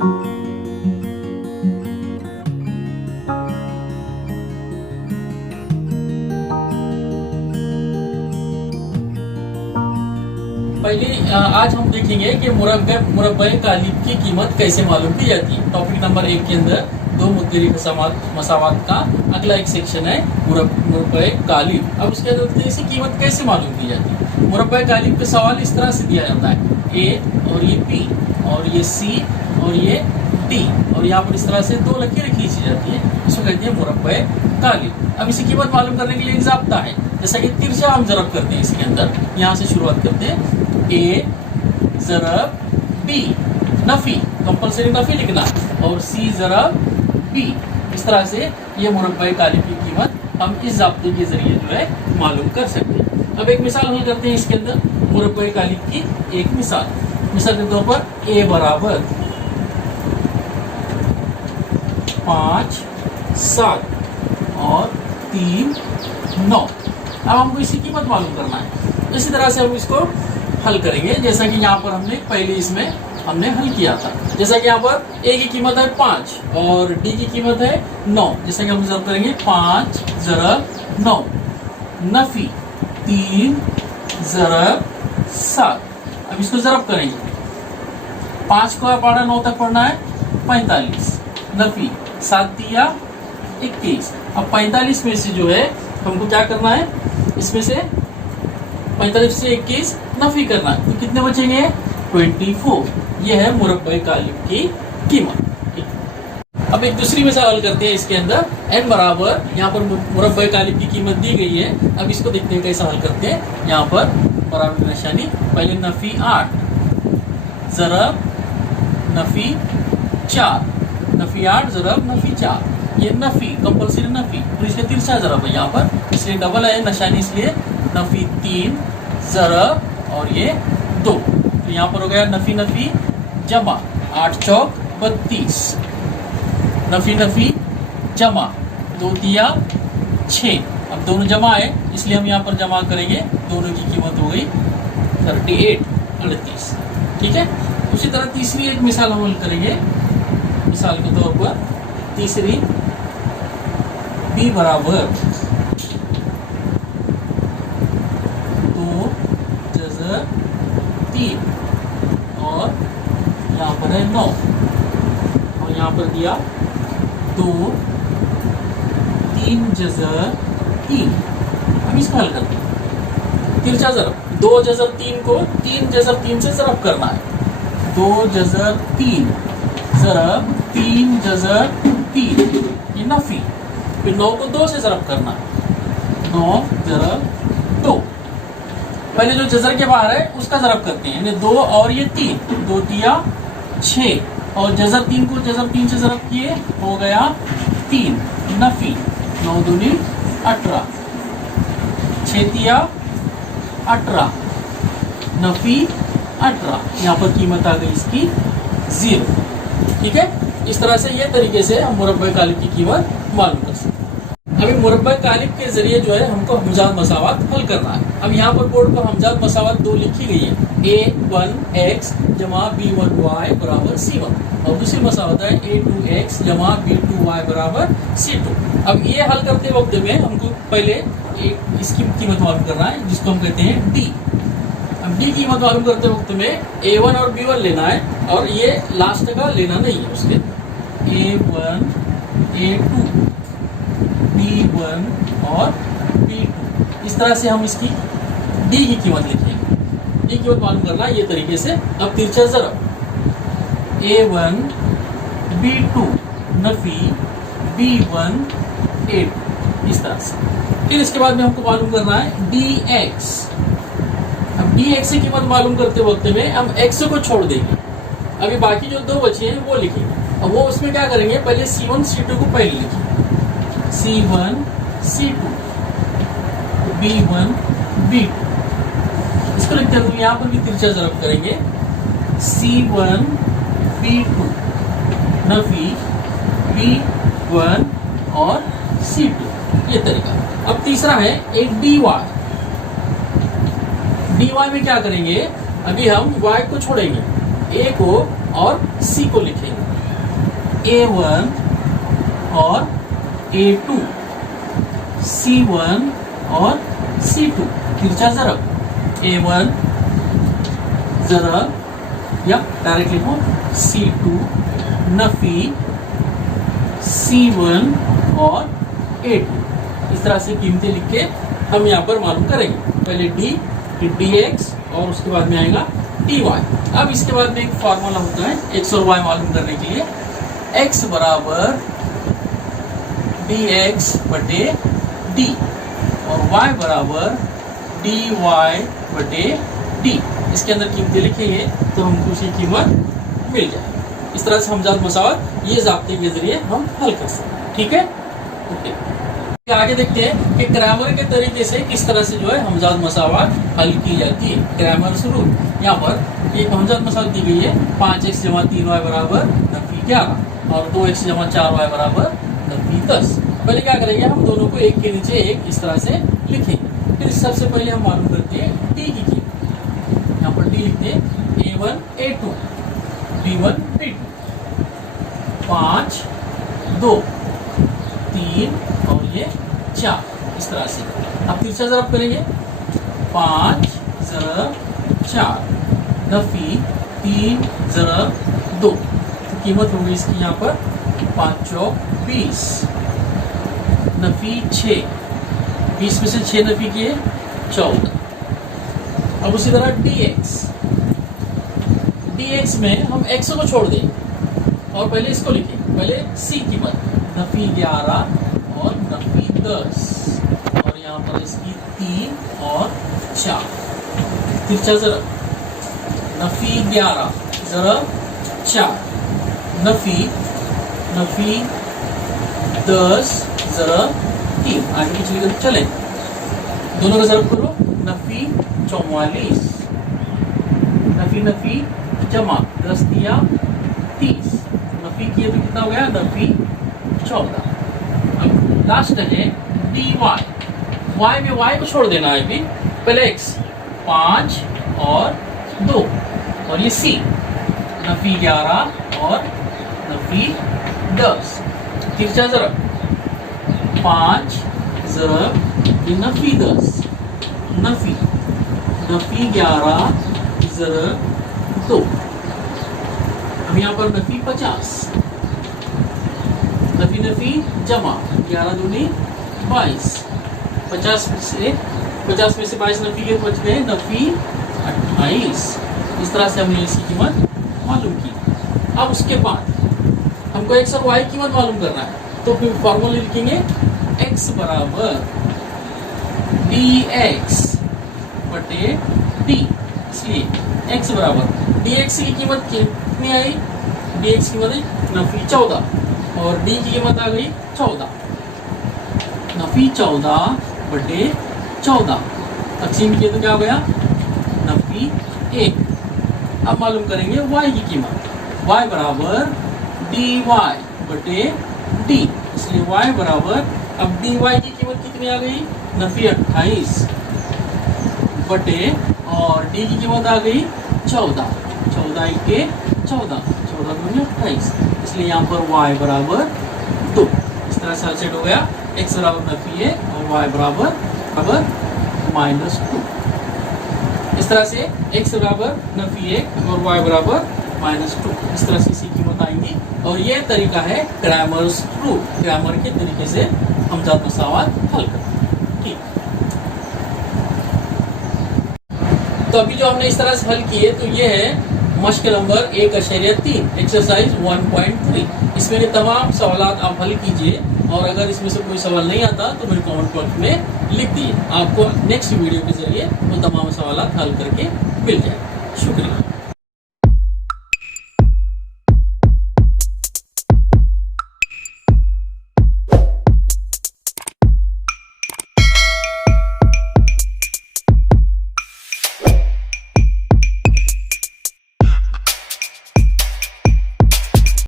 पहले आज हम देखेंगे कि मुरब्बे कालिब की कीमत कैसे मालूम की जाती है। टॉपिक नंबर 1 के अंदर दो मुद्दे मसावात का अगला एक सेक्शन है मुरब्बे कालिब। अब उसके अंदर देखते हैं इसकी कीमत कैसे मालूम की जाती है। मुरब्बे कालिब का सवाल इस तरह से दिया जाता है, ए और ये बी और ये सी और ये डी, और यहाँ पर इस तरह से दो लकीरें खींची जाती है, इसको कहते हैं मुरब्बे कालिब। अब इसकी कीमत मालूम करने के लिए एक ज़ाब्ता है, जैसा कि तिरछा हम ज़रब करते हैं। इसके अंदर यहाँ से शुरुआत करते हैं, ए ज़रब बी, नफी कंपल्सरी नफी लिखना, और सी ज़रब बी। इस तरह से ये मुरब्बे कालिब की कीमत हम इस ज़ाब्ते के जरिए जो है मालूम कर सकते हैं। अब एक मिसाल हल करते हैं इसके अंदर मुरब्बे कालिब की एक मिसाल के तौर पर ए बराबर 5, 7 और 3, 9। अब हमको इसकी कीमत मालूम करना है। इसी तरह से हम इसको हल करेंगे जैसा कि यहाँ पर हमने पहले इसमें हमने हल किया था। जैसा कि यहाँ पर ए की कीमत है 5 और डी की कीमत है 9। जैसा कि हम ज़रब करेंगे 5 ज़रब 9, नफी 3 ज़रब 7। अब इसको ज़रब करेंगे, 5 को पढ़ा 9 तक पढ़ना है 45, नफी 7 दिया 21। अब 45 में से जो है हमको क्या करना है, इसमें से 45 से 21 नफी करना है, तो कितने बचेंगे 24। यह है मुरब्बे कालिब की कीमत। अब एक दूसरी मिसाल हल करते हैं। इसके अंदर n बराबर, यहाँ पर मुरब्बे कालिब की कीमत दी गई है। अब इसको देखते हैं कैसे हल करते हैं। यहाँ पर बराबर निशानी, पहले नफी 8 ज़रब नफी 4, नफी 8 ज़रब नफी 4। ये नफी कंपल्सरी नफी, तो इसका तिरछा ज़रब है यहाँ पर, इसलिए डबल है निशानी, इसलिए नफी 3 ज़रब और ये 2। तो यहाँ पर हो गया नफी नफी जमा 8 चौक 32, नफी नफी जमा 2 दिया 6। अब दोनों जमा है इसलिए हम यहाँ पर जमा करेंगे, दोनों की कीमत हो गई 38। ठीक है। उसी तरह तीसरी एक मिसाल हम हल करेंगे। मिसाल के तौर पर तीसरी, बी बराबर 2 जज़र 3 और यहाँ पर है 9, और यहाँ पर दिया 2 3 जज़र 3। हम इसको हल करते हैं, तिरछा ज़रब 2 जज़र 3 को 3 जज़र 3 से ज़रब करना है, 2 जज़र 3 ज़रब 3 जज़र 3, ये नफी। फिर 9 को 2 से ज़रब करना है, 9 ज़रब 2। पहले जो जज़र के बाहर है उसका ज़रब करते हैं, यानी 2 और ये 3, 2 दिया 6, और जज़र 3 को जज़र 3 से ज़रब किए, हो गया 3, नफी 9 दूनी 18, 6 दिया 18, नफी 18। यहाँ पर कीमत आ गई इसकी 0। ठीक है। इस तरह से ये तरीके से हम मुरब्बे कालिब की कीमत मालूम कर सकते हैं। अभी मुरब्बे कालिब के जरिए जो है हमको हमजाद मसावात हल करना है। अब यहाँ पर बोर्ड पर हमजाद मसावात 2 लिखी गई है, a1x जमा b1y बराबर c1, और दूसरी मसावत है a2x जमा b2y बराबर c2। अब ये हल करते वक्त में हमको पहले इसकी कीमत मालूम करना है, जिसको हम कहते हैं d। अब डी की कीमत मालूम करते वक्त में a1 और b1 लेना है, और ये लास्ट का लेना नहीं है, उसके a1 a2 b1 और b2। इस तरह से हम इसकी डी की कीमत लिखेंगे। डी की कीमत मालूम करना है ये तरीके से। अब तिरछा ज़रब a1 b2 Nafi b1 a2, इस तरह से। फिर इसके बाद में हमको मालूम करना है dx। अब dx की कीमत मालूम करते वक्त में हम x को छोड़ देंगे, अभी बाकी जो 2 बचे हैं वो लिखेंगे। अब वो उसमें क्या करेंगे, पहले c1 c2 को पहले लिखेंगे, c1 c2 b1 b2। इसको लिखते हैं, यहाँ पर भी तिरछा ज़रब करेंगे, c1 b2 नफी b1 और c2, ये तरीका। अब तीसरा है एक dy। dy में क्या करेंगे, अभी हम y को छोड़ेंगे, a को और c को लिखेंगे। A1 और A2, C1 और C2, तिरछा ज़रब A1 ज़रब या डायरेक्ट लिखो C2 नफी C1 और A2। इस तरह से कीमतें लिख के हम यहाँ पर मालूम करेंगे। पहले D, फिर dx और उसके बाद में आएगा dy। अब इसके बाद में एक फॉर्मूला होता है x और y मालूम करने के लिए। x बराबर dx बटे d और y बराबर dy बटे d। इसके अंदर कीमतें लिखेंगे तो हमको उसकी कीमत मिल जाए। इस तरह से हमजाद मसावत ये ज़ाब्ते के जरिए हम हल कर सकते हैं। ठीक है, ओके। आगे देखते हैं कि क्रैमर के तरीके से किस तरह से जो है हमजाद मसावत हल की जाती है। क्रैमर्स रूल, यहाँ पर एक हमजाद मसावत दी गई है 5x जमा 3y बराबर नफी 11 और 2x जमा 4y बराबर नफी 10। पहले क्या करेंगे, हम दोनों को एक के नीचे एक इस तरह से लिखेंगे। फिर सबसे पहले हम मालूम करते हैं डी की कीमत। यहाँ पर डी लिखते हैं A1 A2 B1 B2, 5 2 3 और ये 4, इस तरह से। अब तिरछा ज़रब करेंगे 5 ज़रब 4 नफी 3 ज़रब 2, तो कीमत होगी इसकी यहाँ पर 5 चौक 20 नफी 6, 20 में से 6 नफी किए 14। अब उसी तरह dx में हम x को छोड़ देंगे और पहले इसको लिखेंगे। पहले c कीमत नफी 11 और नफी 10 और यहाँ पर इसकी 3 और 4। तिरछा ज़रब नफी 11 ज़रब 4 नफी 10 ज़रब 3। आगे पीछे लेकर चले, दोनों का ज़रब करो नफी 44 नफी जमा 10 दिया 30 नफी किए तो कितना हो गया नफी 14। अब लास्ट है dy, y में y को छोड़ देना है। अभी पहले x 5 और 2 और ये c नफी 11 और नफी 10। तिरछा ज़रब 5 ज़रब नफी 10 नफी 11 ज़रब 2। अब यहाँ पर नफी 50 नफी जमा 11 दूनी 22, 50 में से 22 नफी के बच गए नफी 28। इस तरह से हमने इसकी कीमत मालूम की। अब उसके बाद हमको x और y कीमत मालूम करना है, तो फिर फॉर्मूला लिखेंगे x बराबर dx बटे d। इसलिए x बराबर dx की कीमत कितनी आई, dx की कीमत है नफी 14 और d की कीमत आ गई 14, नफी 14 बटे 14 तकसीम किए तो क्या हो गया नफी 1। अब मालूम करेंगे y की कीमत, y बराबर dy बटे d। इसलिए y बराबर, अब dy की कीमत कितनी आ गई नफी 28 बटे और d की कीमत आ गई 14, 14 के 14 दूनी 28। इसलिए यहाँ पर y बराबर 2। इस तरह से सेट हो गया, x बराबर नफी 1 और y बराबर -2। इस तरह से x बराबर नफी 1 और y बराबर -2। इस तरह से इसकी कीमत आएंगी और ये तरीका है क्रैमर्स रूल। क्रैमर के तरीके से हमजाद मसावत हल करते। ठीक, तो अभी जो हमने इस तरह से हल किए तो ये है मश्क नंबर 1.3 एक्सरसाइज 1.3। इसमें के तमाम सवालात आप हल कीजिए और अगर इसमें से कोई सवाल नहीं आता तो मेरे कमेंट बॉक्स में लिख दिए। आपको नेक्स्ट वीडियो के जरिए वो तमाम सवालात हल करके मिल जाए। शुक्रिया।